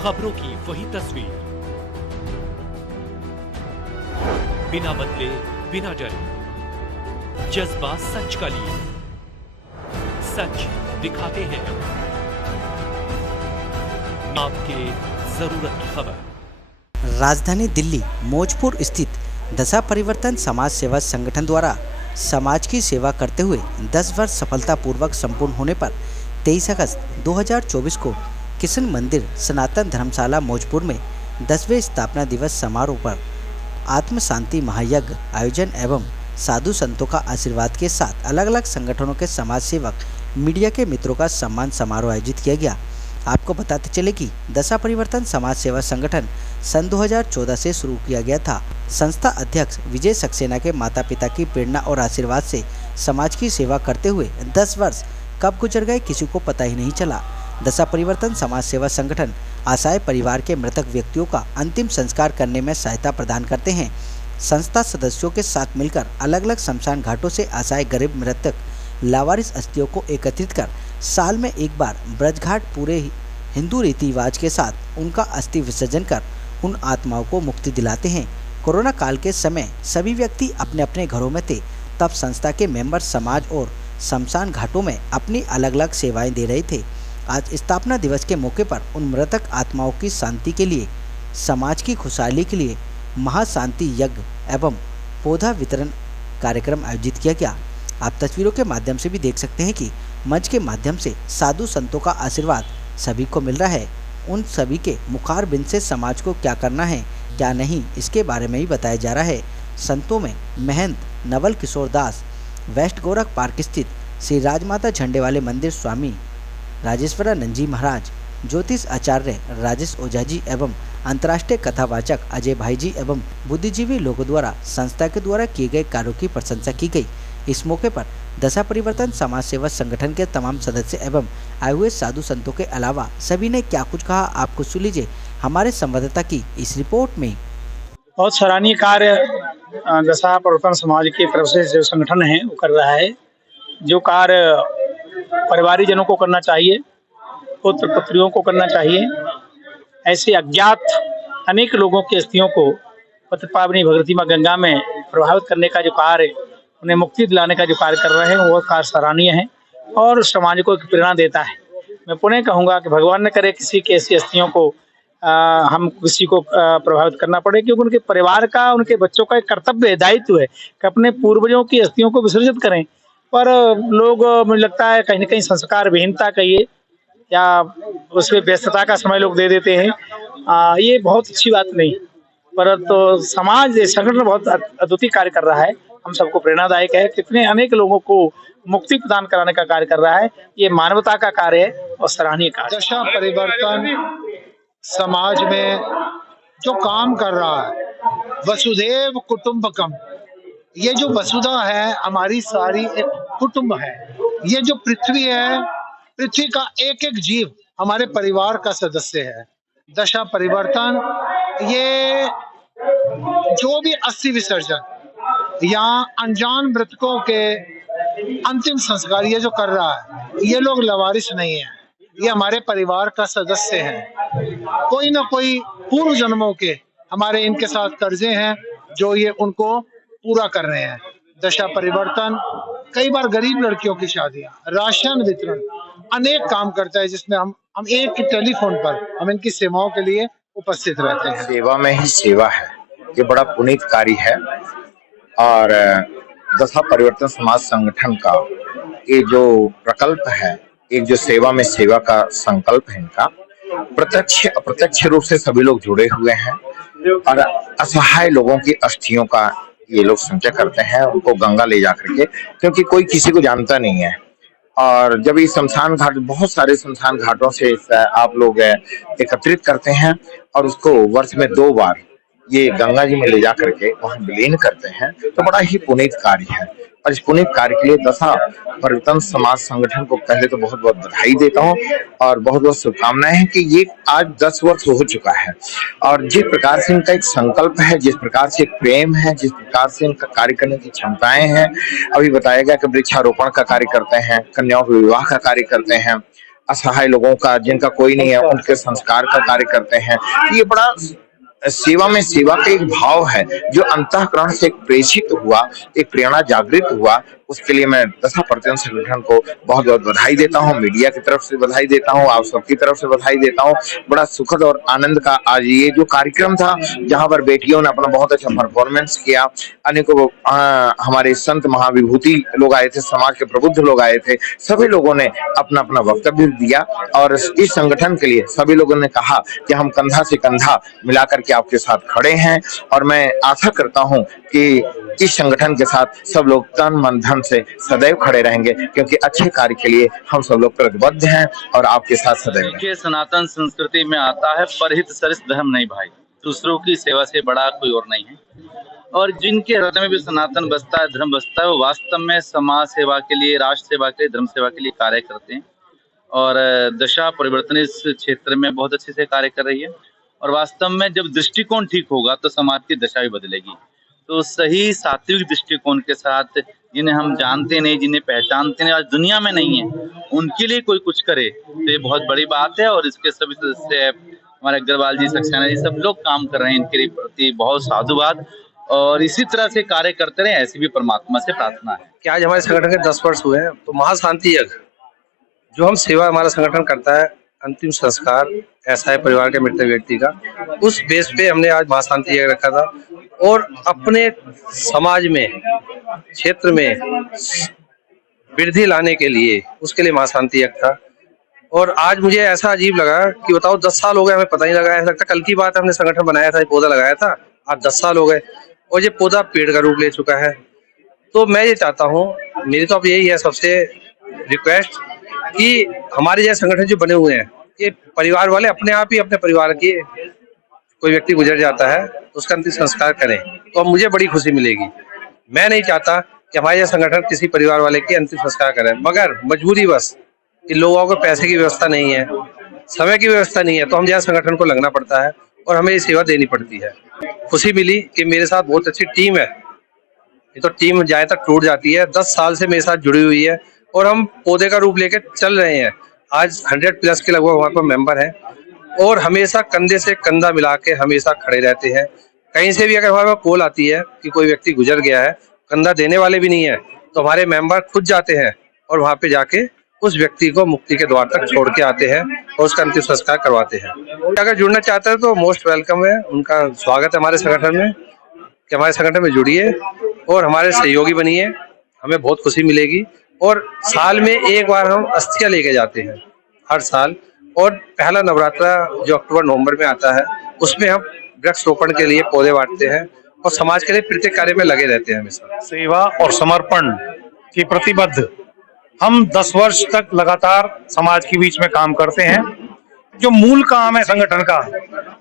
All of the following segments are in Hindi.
खबरों की वही तस्वीर, बिना बदले बिना डरे, जज्बा सच का लिए, सच दिखाते हैं आपके जरूरत की खबर। राजधानी दिल्ली मौजपुर स्थित दशा परिवर्तन समाज सेवा संगठन द्वारा समाज की सेवा करते हुए 10 वर्ष सफलतापूर्वक संपूर्ण होने पर 23 अगस्त 2024 को किशन मंदिर सनातन धर्मशाला मौजपुर में 10वें स्थापना दिवस समारोह पर आत्म शांति महायज्ञ आयोजन एवं साधु संतों का आशीर्वाद के साथ अलग अलग संगठनों के समाज सेवक मीडिया के मित्रों का सम्मान समारोह आयोजित किया गया। आपको बताते चले कि दशा परिवर्तन समाज सेवा संगठन सन 2014 से शुरू किया गया था। संस्था अध्यक्ष विजय सक्सेना के माता पिता की प्रेरणा और आशीर्वाद से समाज की सेवा करते हुए 10 वर्ष कब गुजर गए किसी को पता ही नहीं चला। दशा परिवर्तन समाज सेवा संगठन असहाय परिवार के मृतक व्यक्तियों का अंतिम संस्कार करने में सहायता प्रदान करते हैं। संस्था सदस्यों के साथ मिलकर अलग अलग शमशान घाटों से असहाय गरीब मृतक लावारिस अस्थियों को एकत्रित कर साल में एक बार ब्रजघाट पूरे हिंदू रीति रिवाज के साथ उनका अस्थि विसर्जन कर उन आत्माओं को मुक्ति दिलाते हैं। कोरोना काल के समय सभी व्यक्ति अपने अपने घरों में थे, तब संस्था के मेंबर समाज और शमशान घाटों में अपनी अलग अलग सेवाएं दे रहे थे। आज स्थापना दिवस के मौके पर उन मृतक आत्माओं की शांति के लिए, समाज की खुशहाली के लिए महाशांति यज्ञ एवं पौधा वितरण कार्यक्रम आयोजित किया गया। आप तस्वीरों के माध्यम से भी देख सकते हैं कि मंच के माध्यम से साधु संतों का आशीर्वाद सभी को मिल रहा है। उन सभी के मुखारबिंद से समाज को क्या करना है क्या नहीं, इसके बारे में ही बताया जा रहा है। संतों में महंत नवल किशोर दास, वेस्ट गोरख पार्क स्थित श्री राजमाता झंडे वाले मंदिर स्वामी राजेश्वरानंद जी महाराज, ज्योतिष आचार्य राजेश ओझा जी एवं अंतर्राष्ट्रीय कथावाचक अजय भाई जी एवं बुद्धिजीवी लोगों द्वारा संस्था के द्वारा किए गए कार्यों की प्रशंसा की गई। इस मौके पर दशा परिवर्तन समाज सेवा संगठन के तमाम सदस्य एवं आए हुए साधु संतों के अलावा सभी ने क्या कुछ कहा, आपको सुन लीजिए हमारे संवाददाता की इस रिपोर्ट में। बहुत सराहनीय कार्य दशा परिवर्तन समाज की तरफ से जो संगठन है वो कर रहा है। जो कार्य परिवारी जनों को करना चाहिए, पुत्र पुत्रियों को करना चाहिए, ऐसे अज्ञात अनेक लोगों की अस्थियों को पति पावनी भगवती मां गंगा में प्रभावित करने का जो कार्य, उन्हें मुक्ति दिलाने का जो कार्य कर रहे हैं वो कार्य सराहनीय है और समाज को एक प्रेरणा देता है। मैं पुनः कहूँगा कि भगवान न करे किसी की ऐसी अस्थियों को हम किसी को प्रभावित करना पड़े, क्योंकि उनके परिवार का, उनके बच्चों का एक कर्तव्य है, दायित्व है कि अपने पूर्वजों की अस्थियों को विसर्जित करें। पर लोग, मुझे लगता है कहीं न कहीं संस्कार विहीनता कहिए या उसमें व्यस्तता का समय लोग दे देते हैं। ये बहुत अच्छी बात नहीं, परंतु समाज संगठन बहुत अद्वितीय कार्य कर रहा है, हम सबको प्रेरणादायक है। कितने अनेक लोगों को मुक्ति प्रदान कराने का कार्य कर रहा है, ये मानवता का कार्य है और सराहनीय कार्य। दशा परिवर्तन समाज में जो काम कर रहा है, वसुधैव कुटुंबकम, ये जो वसुधा है हमारी सारी एक कुटुंब है। ये जो पृथ्वी है, पृथ्वी का एक एक जीव हमारे परिवार का सदस्य है। दशा परिवर्तन ये जो भी अस्थि विसर्जन या अनजान मृतकों के अंतिम संस्कार ये जो कर रहा है, ये लोग लवारिस नहीं है, ये हमारे परिवार का सदस्य है। कोई ना कोई पूर्व जन्मों के हमारे इनके साथ कर्जे हैं जो ये उनको पूरा कर रहे हैं। दशा परिवर्तन कई बार गरीब लड़कियों की शादियां, राशन वितरण, अनेक काम करता है जिसमें हम एक टेलीफोन पर हम इनकी सेवाओं के लिए उपस्थित रहते हैं। सेवा में ही सेवा है, ये बड़ा पुनीत कार्य है। और दशा परिवर्तन समाज संगठन का ये जो प्रकल्प है, एक जो सेवा में सेवा का संकल्प है, इनका प्रत्यक्ष अप्रत्यक्ष रूप से सभी लोग जुड़े हुए हैं और असहाय लोगों की अस्थियों का ये लोग संचय करते हैं, उनको गंगा ले जा करके, क्योंकि कोई किसी को जानता नहीं है। और जब ये शमशान घाट, बहुत सारे शमशान घाटों से आप लोग एकत्रित करते हैं और उसको वर्ष में 2 बार ये गंगा जी में ले जा करके वहां विलीन करते हैं, तो बड़ा ही पुनीत कार्य है। और इस पुनीत कार्य के लिए दशा परिवर्तन समाज संगठन को पहले तो बहुत बहुत बधाई देता हूँ और बहुत बहुत शुभकामनाएं हैं कि ये आज 10 वर्ष हो चुका है। और जिस प्रकार से इनका एक संकल्प है, जिस प्रकार से एक प्रेम है, जिस प्रकार से इनका कार्य करने की क्षमताएं हैं, अभी बताया गया कि वृक्षारोपण का कार्य करते हैं, कन्याओं के विवाह का कार्य करते हैं, असहाय लोगों का, जिनका कोई नहीं है, उनके संस्कार का कार्य करते हैं। ये बड़ा सेवा में सेवा का एक भाव है जो अंतःकरण से प्रेषित हुआ, एक प्रेरणा जागृत हुआ। उसके लिए मैं दशा परिवर्तन संगठन को बहुत बहुत बधाई देता हूँ, मीडिया की तरफ से बधाई देता हूँ, आप सबकी तरफ से बधाई देता हूँ। बड़ा सुखद और आनंद का आज ये जो कार्यक्रम था, जहां पर बेटियों ने अपना बहुत अच्छा परफॉर्मेंस किया। अनेकों हमारे संत महाविभूति लोग आए थे, समाज के प्रबुद्ध लोग आए थे, सभी लोगों ने अपना अपना वक्तव्य दिया और इस संगठन के लिए सभी लोगों ने कहा कि हम कंधा से कंधा मिलाकर के आपके साथ खड़े हैं। और मैं आशा करता हूं कि इस संगठन के साथ सब लोग तन मन धन से सदैव खड़े रहेंगे, क्योंकि अच्छे कार्य के लिए हम सब लोग प्रतिबद्ध हैं और आपके साथ सदैव रहेंगे। देखिए, सनातन संस्कृति में आता है परहित सरिस धर्म नहीं भाई, दूसरों की सेवा से बड़ा कोई और नहीं है। और जिनके हृदय में भी सनातन बसता है, धर्म बसता है, वो वास्तव में समाज सेवा के लिए, राष्ट्र सेवा के लिए, धर्म सेवा के लिए कार्य करते हैं। और दशा परिवर्तन इस क्षेत्र में बहुत अच्छे से कार्य कर रही है। और वास्तव में जब दृष्टिकोण ठीक होगा तो समाज की दशा भी बदलेगी। तो सही सात्विक दृष्टिकोण के साथ, जिन्हें हम जानते नहीं, जिन्हें पहचानते नहीं, आज दुनिया में नहीं है, उनके लिए कोई कुछ करे तो ये बहुत बड़ी बात है। और इसके सभी सदस्य हमारे अग्रवाल जी, सक्सेना जी, सब लोग काम कर रहे हैं, इनके प्रति बहुत साधुवाद। और इसी तरह से कार्य करते रहे, ऐसी भी परमात्मा से प्रार्थना है कि आज हमारे संगठन के 10 वर्ष हुए हैं, तो महाशांति यज्ञ जो हम सेवा हमारा संगठन करता है, अंतिम संस्कार ऐसा है परिवार के मृत व्यक्ति का, उस बेस पे हमने आज महाशांति यज्ञ रखा था। और अपने समाज में, क्षेत्र में वृद्धि लाने के लिए, उसके लिए महाशांति यज्ञ था। और आज मुझे ऐसा अजीब लगा कि बताओ 10 साल हो गए, हमें पता ही लगा। ऐसा लगता कल की बात है, हमने संगठन बनाया था, पौधा लगाया था, आज 10 साल हो गए और ये पौधा पेड़ का रूप ले चुका है। तो मैं ये चाहता हूँ, मेरी तो अब यही है सबसे रिक्वेस्ट कि हमारे जैसे संगठन जो बने हुए हैं, ये परिवार वाले अपने आप ही अपने परिवार की, कोई व्यक्ति गुजर जाता है तो उसका अंतिम संस्कार करें, तो अब मुझे बड़ी खुशी मिलेगी। मैं नहीं चाहता कि हमारे यह संगठन किसी परिवार वाले की अंतिम संस्कार करें, मगर मजबूरी बस इन लोगों को पैसे की व्यवस्था नहीं है, समय की व्यवस्था नहीं है, तो हम जहाँ संगठन को लगना पड़ता है और हमें ये सेवा देनी पड़ती है। खुशी मिली कि मेरे साथ बहुत अच्छी टीम है। ये तो टीम जाए तक टूट जाती है, 10 साल से मेरे साथ जुड़ी हुई है और हम पौधे का रूप लेकर चल रहे हैं। आज 100+ के लगभग हमारे पास मेंबर हैं और हमेशा कंधे से कंधा मिला के हमेशा खड़े रहते हैं। कहीं से भी अगर हमारे पास कॉल आती है कि कोई व्यक्ति गुजर गया है, कंधा देने वाले भी नहीं है, तो हमारे मेंबर खुद जाते हैं और वहाँ पे जाके उस व्यक्ति को मुक्ति के द्वार तक छोड़ के आते हैं और उसका अंतिम संस्कार करवाते हैं। अगर जुड़ना चाहते हैं तो मोस्ट वेलकम है, उनका स्वागत है हमारे संगठन में, कि हमारे संगठन में जुड़िए और हमारे सहयोगी बनिए, हमें बहुत खुशी मिलेगी। और साल में एक बार हम अस्थियां लेके जाते हैं हर साल, और पहला नवरात्रा जो अक्टूबर नवंबर में आता है, उसमें हम वृक्षारोपण के लिए पौधे बांटते हैं और समाज के लिए प्रत्येक कार्य में लगे रहते हैं हमेशा। सेवा और समर्पण की प्रतिबद्ध हम 10 वर्ष तक लगातार समाज के बीच में काम करते हैं। जो मूल काम है संगठन का,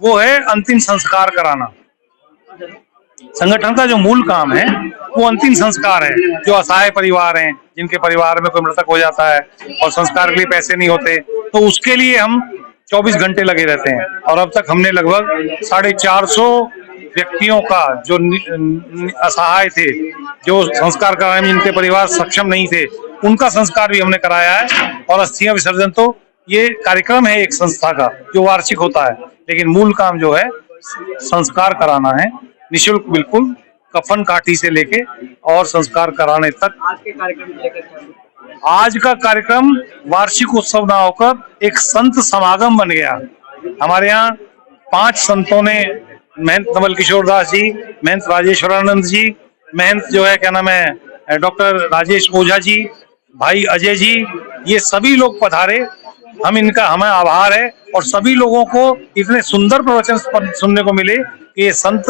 वो है अंतिम संस्कार कराना। संगठन का जो मूल काम है वो अंतिम संस्कार है। जो असहाय परिवार हैं, जिनके परिवार में कोई मृतक हो जाता है और संस्कार के लिए पैसे नहीं होते, तो उसके लिए हम 24 घंटे लगे रहते हैं। और अब तक हमने लगभग 450 व्यक्तियों का, जो असहाय थे, जो संस्कार कराने में जिनके परिवार सक्षम नहीं थे, उनका संस्कार भी हमने कराया है। और अस्थियां विसर्जन तो ये कार्यक्रम है एक संस्था का जो वार्षिक होता है, लेकिन मूल काम जो है संस्कार कराना है, निःशुल्क बिल्कुल, कफन काठी से लेके और संस्कार कराने तक। आज का कार्यक्रम वार्षिक उत्सव ना होकर एक संत समागम बन गया। हमारे यहाँ 5 संतों ने, महंत नवल किशोर दास जी, महंत राजेश्वरानंद जी, महंत जो है क्या नाम है डॉक्टर राजेश ओझा जी, भाई अजय जी, ये सभी लोग पधारे। हमें आभार है। और सभी लोगों को इतने सुंदर प्रवचन सुनने को मिले कि ये संत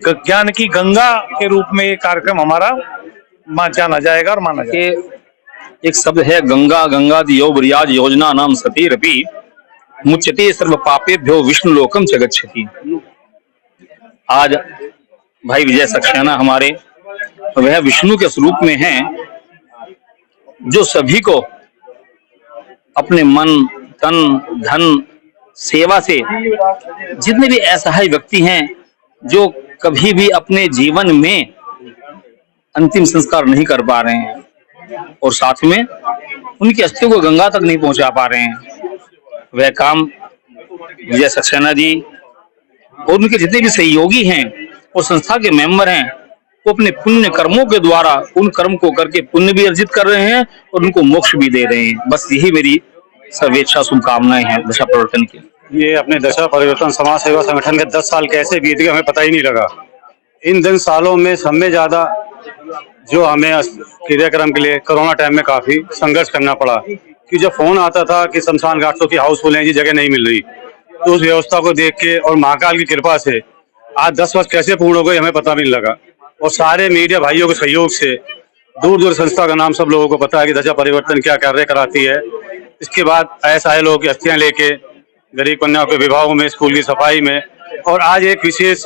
ज्ञान की गंगा के रूप में ये कार्यक्रम हमारा जाना जाएगा और माना जाएगा। एक शब्द है गंगा, गंगा दियो ब्रियाज योजना नाम सतीरपि मुच्यते सर्व पापेभ्यो विष्णु लोकम च गच्छति। आज भाई विजय सक्सेना हमारे, वह विष्णु के स्वरूप में हैं, जो सभी को अपने मन, तन, धन, सेवा से, जितने भी असहाय व्यक्ति हैं जो कभी भी अपने जीवन में अंतिम संस्कार नहीं कर पा रहे हैं, और साथ में उनकी अस्थियों को गंगा तक नहीं पहुंचा पा रहे हैं। वह काम विजय सक्सेना जी और उनके जितने भी सहयोगी हैं और संस्था के मेंबर हैं वो अपने पुण्य कर्मों के द्वारा उन कर्म को करके पुण्य भी अर्जित कर रहे हैं और उनको मोक्ष भी दे रहे हैं। बस यही मेरी सर्वेच्छा शुभकामनाएं हैं दशा परिवर्तन की। ये अपने दशा परिवर्तन समाज सेवा संगठन के 10 साल कैसे बीत गए हमें पता ही नहीं लगा। इन 10 सालों में सबसे ज्यादा जो हमें क्रियाक्रम के लिए कोरोना टाइम में काफी संघर्ष करना पड़ा, कि जब फोन आता था कि शमशान घाटों की हाउसफुल है, जी जगह नहीं मिल रही, तो उस व्यवस्था को देख के और महाकाल की कृपा से आज 10 वर्ष कैसे पूर्ण हो गए हमें पता भी नहीं लगा। और सारे मीडिया भाइयों के सहयोग से दूर दूर संस्था का नाम सब लोगों को पता है कि दशा परिवर्तन क्या कार्य कराती है। इसके बाद ऐसे लोगों की अस्थियां लेके गरीब कन्याओं के विवाहों में, स्कूल की सफाई में, और आज एक विशेष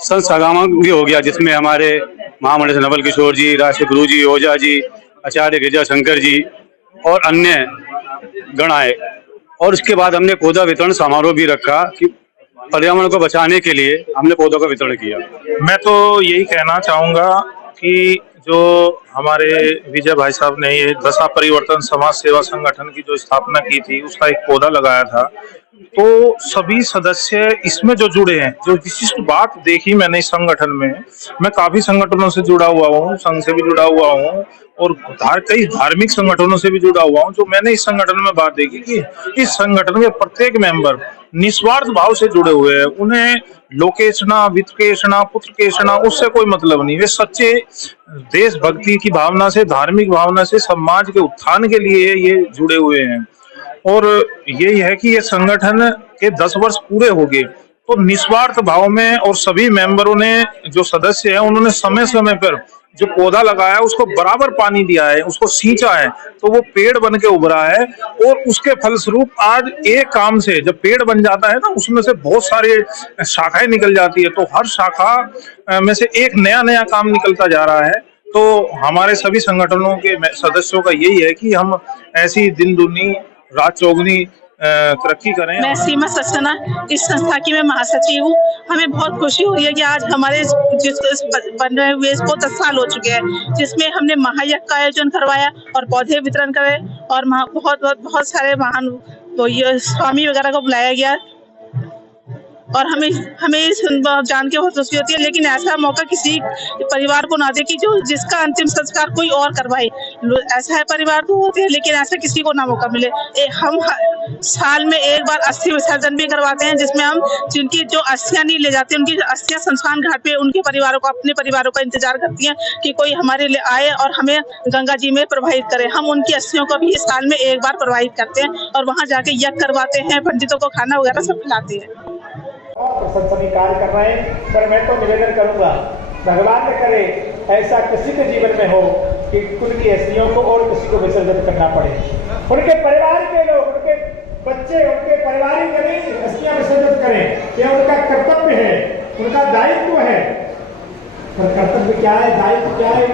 संत समागम भी हो गया जिसमें हमारे महामंडल से नवल किशोर जी, राष्ट्रीय गुरु जी, ओझा जी, आचार्य गिरिजा शंकर जी और अन्य गण आए। और उसके बाद हमने पौधा वितरण समारोह भी रखा कि पर्यावरण को बचाने के लिए हमने पौधों का वितरण किया। मैं तो यही कहना चाहूँगा कि जो हमारे विजय भाई साहब ने ये दशा परिवर्तन समाज सेवा संगठन की जो स्थापना की थी, उसका एक पौधा लगाया था, तो सभी सदस्य इसमें जो जुड़े हैं, जो विशिष्ट बात देखी मैंने इस संगठन में, मैं काफी संगठनों से जुड़ा हुआ हूँ, संघ से भी जुड़ा हुआ हूँ और कई धार्मिक संगठनों से भी जुड़ा हुआ हूँ। जो मैंने इस संगठन में बात देखी कि इस संगठन के प्रत्येक मेंबर निस्वार्थ भाव से जुड़े हुए हैं। उन्हें लोकेशना, वित्तकेशना, पुत्रकेशना उससे कोई मतलब नहीं। वे सच्चे देशभक्ति की भावना से, धार्मिक भावना से समाज के उत्थान के लिए ये जुड़े हुए हैं। और यही है कि ये संगठन के 10 वर्ष पूरे हो गए तो निस्वार्थ भाव में और सभी मेंबरों ने, जो सदस्य हैं, उन्होंने समय समय पर जो पौधा लगाया उसको बराबर पानी दिया है, उसको सींचा है, तो वो पेड़ बन के उभरा है। और उसके फलस्वरूप आज एक काम से जब पेड़ बन जाता है ना, उसमें से बहुत सारे शाखाएं निकल जाती है, तो हर शाखा में से एक नया नया काम निकलता जा रहा है। तो हमारे सभी संगठनों के सदस्यों का यही है कि हम ऐसी दिन दुनी रात चौगुनी तरक्की करें। मैं सीमा सक्सेना, इस संस्था की मैं महासचिव हूँ। हमें बहुत खुशी हो रही है कि आज हमारे बन रहे हुए इसको 10 साल हो चुके हैं, जिसमें हमने महायज्ञ का आयोजन करवाया और पौधे वितरण करे और बहुत सारे महान स्वामी वगैरह को बुलाया गया। और हमें जान के बहुत खुशी होती है, लेकिन ऐसा मौका किसी परिवार को ना दे कि जो जिसका अंतिम संस्कार कोई और करवाए। ऐसा है परिवार तो होते हैं, लेकिन ऐसा किसी को ना मौका मिले। हम साल में एक बार अस्थि विसर्जन भी करवाते हैं, जिसमें हम जिनकी जो अस्थियां नहीं ले जाते, उनकी अस्थियां शमशान घाट पे उनके परिवारों को, अपने परिवारों का इंतजार करती हैं कि कोई हमारे लिए आए और हमें गंगा जी में प्रवाहित करे। हम उनकी अस्थियों को भी साल में एक बार प्रवाहित करते हैं और वहाँ जाके यज्ञ करवाते हैं, पंडितों को खाना वगैरह सब खिलाते हैं। प्रशंसनीय कार्य कर रहे हैं, पर मैं तो निवेदन करूंगा, भगवान न करे ऐसा किसी के जीवन में हो कि उनकी अस्थियों को और किसी को विसर्जित करना पड़े। उनके परिवार के लोग, उनके बच्चे, उनके परिवार के नहीं अस्थियां विसर्जित करें, यह उनका कर्तव्य है, उनका दायित्व है। पर कर्तव्य क्या है, दायित्व क्या है?